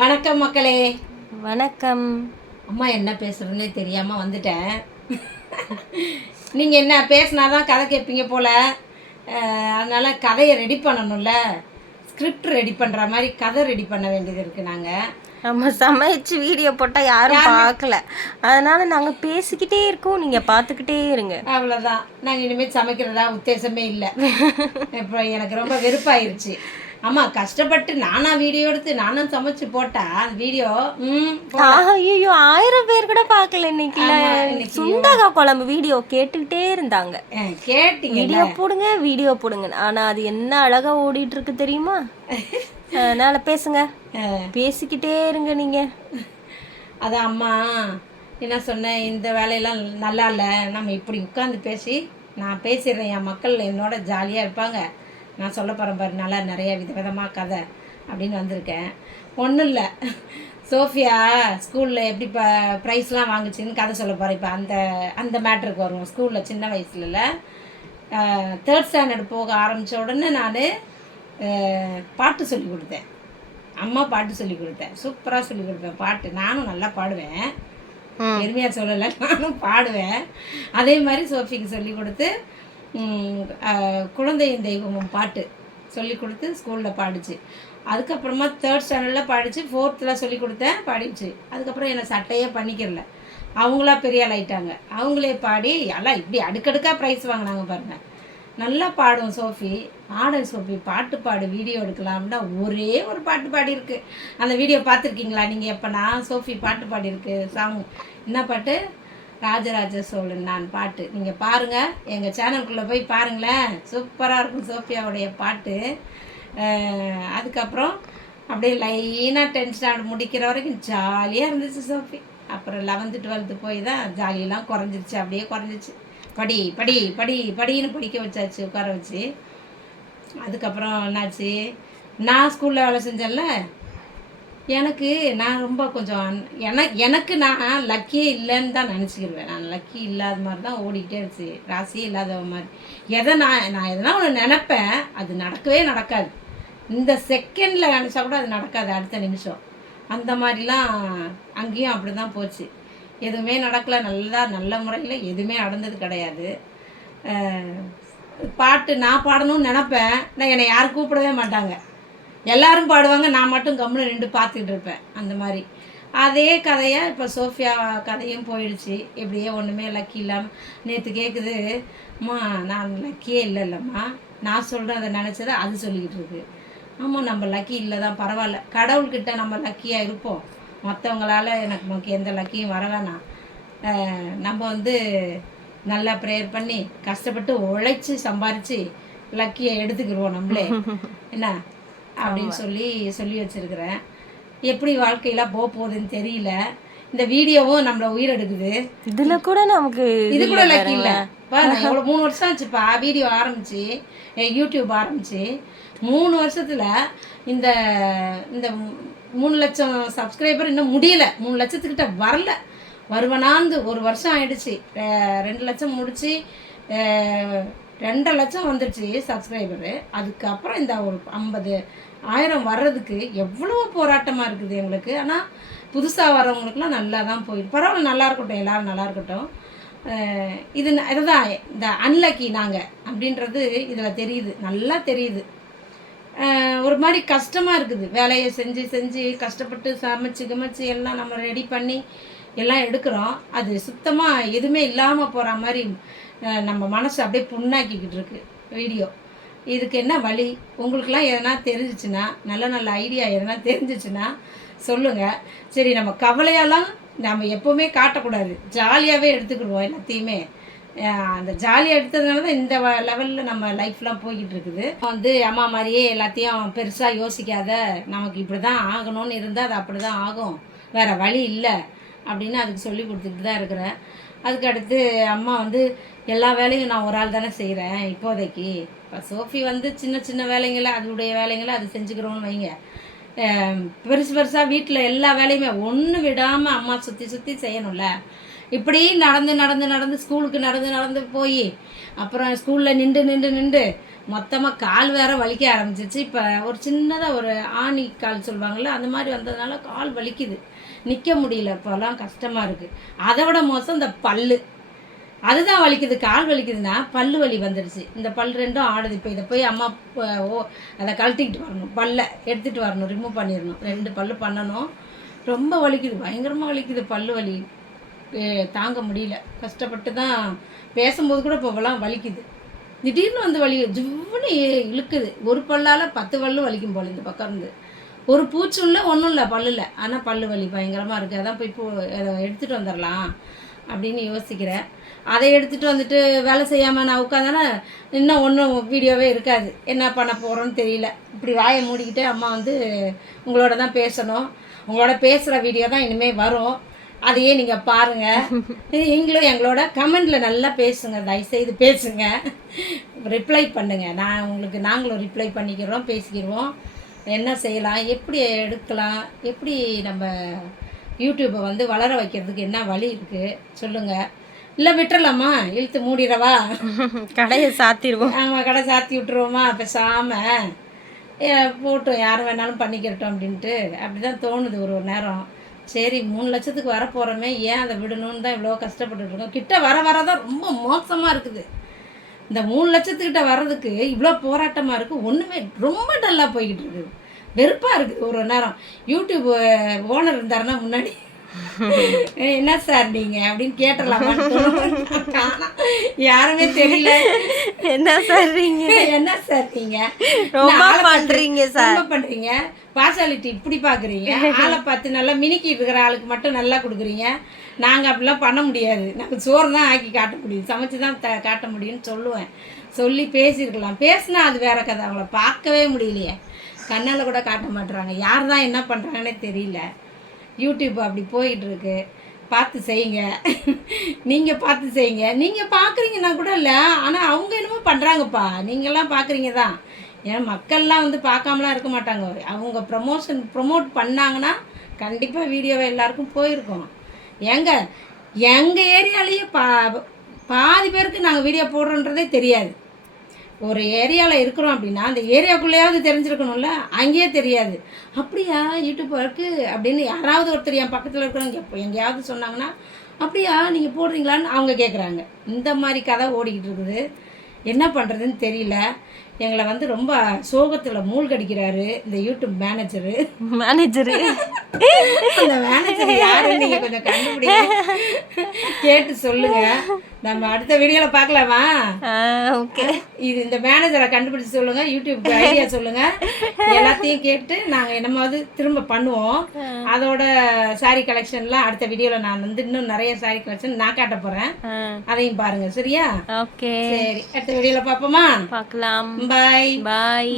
வணக்கம் மக்களே. வணக்கம். அம்மா என்ன பேசுறதுன்னே தெரியாம வந்துட்டேன். நீங்க என்ன பேசினாதான் கதை கேட்பீங்க போல. அதனால கதையை ரெடி பண்ணணும்ல. ஸ்கிரிப்ட் ரெடி பண்ற மாதிரி கதை ரெடி பண்ண வேண்டியது இருக்கு. நம்ம சமைச்சு வீடியோ போட்டால் யாரும் பார்க்கல, அதனால நாங்கள் பேசிக்கிட்டே இருக்கோம், நீங்கள் பார்த்துக்கிட்டே இருங்க. அவ்வளோதான். நாங்கள் இனிமேல் சமைக்கிறதா உத்தேசமே இல்லை. இப்போ எனக்கு ரொம்ப வெறுப்பாயிருச்சு. ஆமா, கஷ்டப்பட்டு நானா வீடியோ எடுத்து நானும் சமைச்சு போட்டா வீடியோ ஐயோ 1000 பேர் கூட பார்க்கல இன்னைக்குல. சுண்டகா குழம்பு வீடியோ கேட்டுக்கிட்டே இருந்தாங்க. கேட்டீங்க வீடியோ போடுங்க வீடியோ போடுங்க, ஆனா அது என்ன அழகா ஓடிட்டு இருக்கு தெரியுமா? அதனால பேசுங்க, பேசிக்கிட்டே இருங்க நீங்க. அதான் அம்மா என்ன சொன்னேன், இந்த வேலையெல்லாம் நல்லா இல்லை, நம்ம இப்படி உட்காந்து பேசி நான் பேசிடுறேன், என் மக்கள் என்னோட ஜாலியாக இருப்பாங்க, நான் சொல்ல போகிறேன் பாரு நல்லா நிறைய விதவிதமாக கதை அப்படின்னு வந்திருக்கேன். ஒன்றும் இல்லை, சோஃபியா ஸ்கூலில் எப்படி ப்ரைஸ்லாம் வாங்குச்சின்னு கதை சொல்ல போகிறேன். இப்போ அந்த மேட்ருக்கு வருவோம். ஸ்கூலில் சின்ன வயசுல 3rd ஸ்டாண்டர்ட் போக ஆரம்பித்த உடனே நான் பாட்டு சொல்லி கொடுத்தேன். அம்மா பாட்டு சொல்லி கொடுத்தேன், சூப்பராக சொல்லி கொடுப்பேன் பாட்டு. நானும் நல்லா பாடுவேன், பெருமையாக சொல்லலை, நானும் பாடுவேன். அதே மாதிரி சோஃபிக்கு சொல்லி கொடுத்து குழந்தையின் தெய்வமும் பாட்டு சொல்லி கொடுத்து ஸ்கூலில் பாடிச்சு. அதுக்கப்புறமா 3rd ஸ்டாண்டர்டில் பாடிச்சு, 4th சொல்லி கொடுத்தேன், பாடிச்சு. அதுக்கப்புறம் என்னை சட்டையே பண்ணிக்கிறல, அவங்களா பெரிய ஆள் ஆயிட்டாங்க. அவங்களே பாடி எல்லாம் இப்படி அடுக்கடுக்காக ப்ரைஸ் வாங்கினாங்க பாருங்க. நல்லா பாடும் சோஃபி, ஆடல் சோஃபி, பாட்டு பாடு, வீடியோ எடுக்கலாம்னா ஒரே ஒரு பாட்டு பாடியிருக்கு. அந்த வீடியோ பார்த்துருக்கீங்களா நீங்கள்? எப்போனா சோஃபி பாட்டு பாடியிருக்கு. சாங் என்ன பாட்டு? ராஜராஜ சோழன் நான் பாட்டு. நீங்கள் பாருங்கள், எங்கள் சேனலுக்குள்ளே போய் பாருங்களேன், சூப்பராக இருக்கும் சோஃபியாவுடைய பாட்டு. அதுக்கப்புறம் அப்படியே லைனாக 10th ஸ்டாண்டர்ட் முடிக்கிற வரைக்கும் ஜாலியாக இருந்துச்சு சோஃபி. அப்புறம் 11th 12th போய் தான் ஜாலியெல்லாம் குறைஞ்சிருச்சு, அப்படியே குறைஞ்சிச்சு. படி படி படி படின்னு படிக்க வச்சாச்சு, உட்கார வச்சு. அதுக்கப்புறம் என்னாச்சு, நான் ஸ்கூலில் வேலை செஞ்சேன்ல, நான் ரொம்ப கொஞ்சம் எனக்கு நான் லக்கியே இல்லைன்னு தான் நினச்சிக்கிடுவேன். நான் லக்கி இல்லாத மாதிரி தான் ஓடிக்கிட்டே இருந்துச்சு, ராசியே இல்லாத மாதிரி. நான் எதனா ஒன்று நினப்பேன், அது நடக்கவே நடக்காது. இந்த செகண்டில் நினச்சா கூட அது நடக்காது, அடுத்த நிமிஷம். அந்த மாதிரிலாம் அங்கேயும் அப்படி தான் போச்சு. எதுவுமே நடக்கலை, நல்ல முறையில் எதுவுமே நடந்தது கிடையாது. பாட்டு நான் பாடணும்னு நினப்பேன், நான் என்னை யாரும் கூப்பிடவே மாட்டாங்க, எல்லாரும் பாடுவாங்க, நான் மட்டும் கம்முன்னு நின்று பார்த்துட்டு இருப்பேன். அந்த மாதிரி அதே கதையாக இப்போ சோஃபியா கதையும் போயிடுச்சு. எப்படியே ஒன்றுமே லக்கி இல்லாமல். நேற்று கேட்குது, அம்மா நான் லக்கியே இல்லைல்லம்மா, நான் சொல்கிறேன் அதை நினச்சதை அது சொல்லிக்கிட்டு இருக்கு. ஆமாம், நம்ம லக்கி இல்லை தான், பரவாயில்ல, கடவுள்கிட்ட நம்ம லக்கியாக இருப்போம், மற்றவங்களால நமக்கு எந்த லக்கியும் வர வேணாம். நம்ம நல்லா ப்ரேயர் பண்ணி கஷ்டப்பட்டு உழைச்சி சம்பாரித்து லக்கியை எடுத்துக்கிடுவோம் நம்மளே, என்ன அப்படின்னு சொல்லி வச்சுருக்கிறேன். எப்படி வாழ்க்கையெல்லாம் போகுதுன்னு தெரியல. இந்த வீடியோவும் நம்மளை உயிரெடுக்குது. இதில் கூட நமக்கு இது கூட லக்கி இல்லை. நான் எவ்வளோ 3 வருஷம் ஆச்சுப்பா வீடியோ ஆரம்பித்து, யூடியூப் ஆரம்பித்து 3 வருஷத்தில் இந்த இந்த 3 லட்சம் சப்ஸ்கிரைபர் இன்னும் முடியலை, 3 லட்சத்துக்கிட்ட வரல. வருவனாந்து 1 வருஷம் ஆயிடுச்சு. 2 லட்சம் முடித்து 2 லட்சம் வந்துடுச்சு சப்ஸ்கிரைபரு. அதுக்கப்புறம் இந்த ஒரு 50,000 வர்றதுக்கு எவ்வளோ போராட்டமாக இருக்குது எங்களுக்கு. ஆனால் புதுசாக வரவங்களுக்குலாம் நல்லா தான் போயிடும். பரவாயில்ல, நல்லா இருக்கட்டும், எல்லோரும் நல்லா இருக்கட்டும். இதுதான் இந்த அன்லக்கி நாங்கள் அப்படின்றது இதில் தெரியுது, நல்லா தெரியுது. ஒரு மாதிரி கஷ்டமாக இருக்குது. வேலையை செஞ்சு கஷ்டப்பட்டு சமைச்சு எல்லாம் நம்ம ரெடி பண்ணி எல்லாம் எடுக்கிறோம். அது சுத்தமாக எதுவுமே இல்லாமல் போகிற மாதிரி நம்ம மனசு அப்படியே புண்ணாக்கிக்கிட்டு இருக்கு வீடியோ. இதுக்கு என்ன வழி? உங்களுக்கெல்லாம் எதனா தெரிஞ்சிச்சுன்னா, நல்ல ஐடியா எதனா தெரிஞ்சிச்சுன்னா சொல்லுங்கள். சரி, நம்ம கவலையெல்லாம் நம்ம எப்போவுமே காட்டக்கூடாது, ஜாலியாகவே எடுத்துக்கிடுவோம் எல்லாத்தையுமே. அந்த ஜாலியாக எடுத்ததுனால தான் இந்த லெவலில் நம்ம லைஃப்லாம் போய்கிட்டு இருக்குது. அம்மா மாதிரியே எல்லாத்தையும் பெருசாக யோசிக்காத, நமக்கு இப்படி தான் ஆகணும்னு இருந்தால் அது அப்படி தான் ஆகும், வேறு வழி இல்லை அப்படின்னு அதுக்கு சொல்லி கொடுத்துட்டு தான் இருக்கிறேன். அதுக்கு அடுத்து அம்மா எல்லா வேலையும் நான் ஒரு ஆள் தானே செய்கிறேன் இப்போதைக்கு. இப்போ சோஃபி சின்ன வேலைங்களை, அதனுடைய வேலைங்களை அது செஞ்சுக்கிறோன்னு வைங்க. பெருசாக வீட்டில் எல்லா வேலையுமே ஒன்று விடாமல் அம்மா சுற்றி செய்யணும்ல. இப்படி நடந்து ஸ்கூலுக்கு நடந்து போய் அப்புறம் ஸ்கூலில் நின்று மொத்தமாக கால் வேற வலிக்க ஆரம்பிச்சிச்சு. இப்போ ஒரு சின்னதாக ஒரு ஆணி கால் சொல்லுவாங்கள்ல, அந்த மாதிரி வந்ததுனால கால் வலிக்குது, நிற்க முடியல. இப்போலாம் கஷ்டமாக இருக்குது. அதை விட மோசம் இந்த பல்லு, அதுதான் வலிக்குது. கால் வலிக்குதுன்னா பல்லு வலி வந்துடுச்சு. இந்த பல் ரெண்டும் ஆடுது. இப்போ இதை போய் அம்மா அதை கழட்டிக்கிட்டு வரணும், பல்லை எடுத்துகிட்டு வரணும், ரிமூவ் பண்ணிடணும். 2 பல்லு பண்ணணும். ரொம்ப வலிக்குது, பயங்கரமாக வலிக்குது. பல்லு வலி தாங்க முடியல. கஷ்டப்பட்டு தான் பேசும்போது கூட இப்போலாம் வலிக்குது. திடீர்னு வந்து வலி ஜிவ்வுன்னு இழுக்குது. ஒரு பல்லால் 10 பல்லு வலிக்கும் போல் இந்த பக்கம் இருந்து. ஒரு பூச்சும் இல்லை, ஒன்றும் இல்லை பல்லில். ஆனால் பல்லு வலி பயங்கரமாக இருக்குது. அதான் போய் இப்போ எடுத்துகிட்டு வந்துடலாம் அப்படின்னு யோசிக்கிறேன். அதை எடுத்துகிட்டு வந்துட்டு வேலை செய்யாமல் நான் உட்காந்தானே இன்னும் ஒன்றும் வீடியோவே இருக்காது. என்ன பண்ண போகிறோன்னு தெரியல. இப்படி வாயை மூடிக்கிட்டு அம்மா வந்து உங்களோட தான் பேசணும், உங்களோட பேசுகிற வீடியோ தான் இனிமேல் வரும், அதையே நீங்கள் பாருங்கள். நீங்களும் எங்களோட கமெண்டில் நல்லா பேசுங்க, தயவுசெய்து பேசுங்க, ரிப்ளை பண்ணுங்கள். நாங்களும் ரிப்ளை பண்ணிக்கிறோம், பேசிக்கிறோம். என்ன செய்யலாம், எப்படி எடுக்கலாம், எப்படி நம்ம யூடியூப்பை வந்து வளர வைக்கிறதுக்கு என்ன வழி இருக்குது சொல்லுங்கள். இல்லை விட்டுறலாமா, இழுத்து மூடிடவா, கடையை சாத்திடுவோம்? ஆமாம், கடை சாத்தி விட்டுருவோமா, பேசாமல் போட்டோம், யார் வேணாலும் பண்ணிக்கிறட்டும் அப்படின்ட்டு அப்படி தான் தோணுது ஒரு நேரம். சரி 3 லட்சத்துக்கு வரப்போகிறோமே, ஏன் அதை விடணும்னு தான் இவ்வளோ கஷ்டப்பட்டுருக்கோம். கிட்ட வரதான் ரொம்ப மோசமாக இருக்குது. இந்த 3 லட்சத்துக்கிட்ட வர்றதுக்கு இவ்வளோ போராட்டமாக இருக்குது. ஒன்றுமே ரொம்ப டல்லாக போய்கிட்டு இருக்குது, வெறுப்பாக இருக்குது ஒரு நேரம். யூடியூப் ஓனர் இருந்தாருன்னா முன்னாடி என்ன சார் நீங்கள் அப்படின்னு கேட்டுடலாமான்னு, யாருமே தெரியல. என்ன சார் நீங்கள், என்ன சார் நீங்கள் ரொம்ப பண்ணுறீங்க சார், ரொம்ப பண்ணுறீங்க, பார்சாலிட்டி இப்படி பார்க்குறீங்க, ஆளை பார்த்து நல்லா மினிக்கிட்டு இருக்கிற ஆளுக்கு மட்டும் நல்லா கொடுக்குறீங்க. நாங்கள் அப்படிலாம் பண்ண முடியாது, நாங்கள் சோறு தான் ஆக்கி காட்ட முடியும், சமைச்சு தான் காட்ட முடியும்னு சொல்லுவேன். சொல்லி பேசியிருக்கலாம். பேசினா அது வேற கதை. அவங்கள பார்க்கவே முடியலையே, கண்ணால் கூட காட்ட மாட்டுறாங்க. யார் தான் என்ன பண்ணுறாங்கன்னே தெரியல. யூடியூப் அப்படி போயிட்டுருக்கு. பார்த்து செய்யுங்க, நீங்கள் பார்த்து செய்யுங்க. நீங்கள் பார்க்குறீங்கன்னா கூட இல்லை, ஆனால் அவங்க என்னமோ பண்ணுறாங்கப்பா. நீங்கள்லாம் பார்க்குறீங்க தான். ஏன்னா மக்கள்லாம் வந்து பார்க்காமலாம் இருக்க மாட்டாங்க. அவங்க ப்ரமோட் பண்ணாங்கன்னா கண்டிப்பாக வீடியோவை எல்லாருக்கும் போயிருக்கோம். எங்கள் ஏரியாலேயே பாதி பேருக்கு நாங்கள் வீடியோ போடுறோன்றதே தெரியாது. ஒரு ஏரியாவில் இருக்கிறோம் அப்படின்னா அந்த ஏரியாவுக்குள்ளேயாவது தெரிஞ்சிருக்கணும்ல, அங்கேயே தெரியாது. அப்படியா யூடியூப் இருக்குது அப்படின்னு யாராவது ஒருத்தர் என் பக்கத்தில் இருக்கிறவங்க எங்கேயாவது சொன்னாங்கன்னா, அப்படியா நீங்கள் போடுறீங்களான்னு அவங்க கேட்குறாங்க. இந்த மாதிரி கதை ஓடிக்கிட்டு இருக்குது. என்ன பண்ணுறதுன்னு தெரியல. எங்களை வந்து ரொம்ப சோகத்தில் மூழ்கடிக்கிறாரு இந்த யூடியூப் மேனேஜரு. அந்த மேனேஜர் யாருன்னு நீங்கள் கொஞ்சம் கண்டுபிடிங்க, கேட்டு சொல்லுங்கள். நம்ம அடுத்த வீடியோவில் பார்க்கலாமா? ஓகே. இது இந்த மேனேஜரை கண்டுபிடிச்சி சொல்லுங்கள், யூடியூப்க்கு ஐடியா சொல்லுங்கள். எல்லாத்தையும் கேட்டு நாங்கள் என்னமாவது திரும்ப பண்ணுவோம். அதோட சாரீ கலெக்ஷன்லாம் அடுத்த வீடியோவில் நான் வந்து இன்னும் நிறைய சாரீ கலெக்ஷன் நான் காட்ட போகிறேன், அதையும் பாருங்கள். சரியா? ஓகே, சரி, அடுத்த வீடியோவில் பார்ப்போமா? பார்க்கலாம். பாய் பாய்.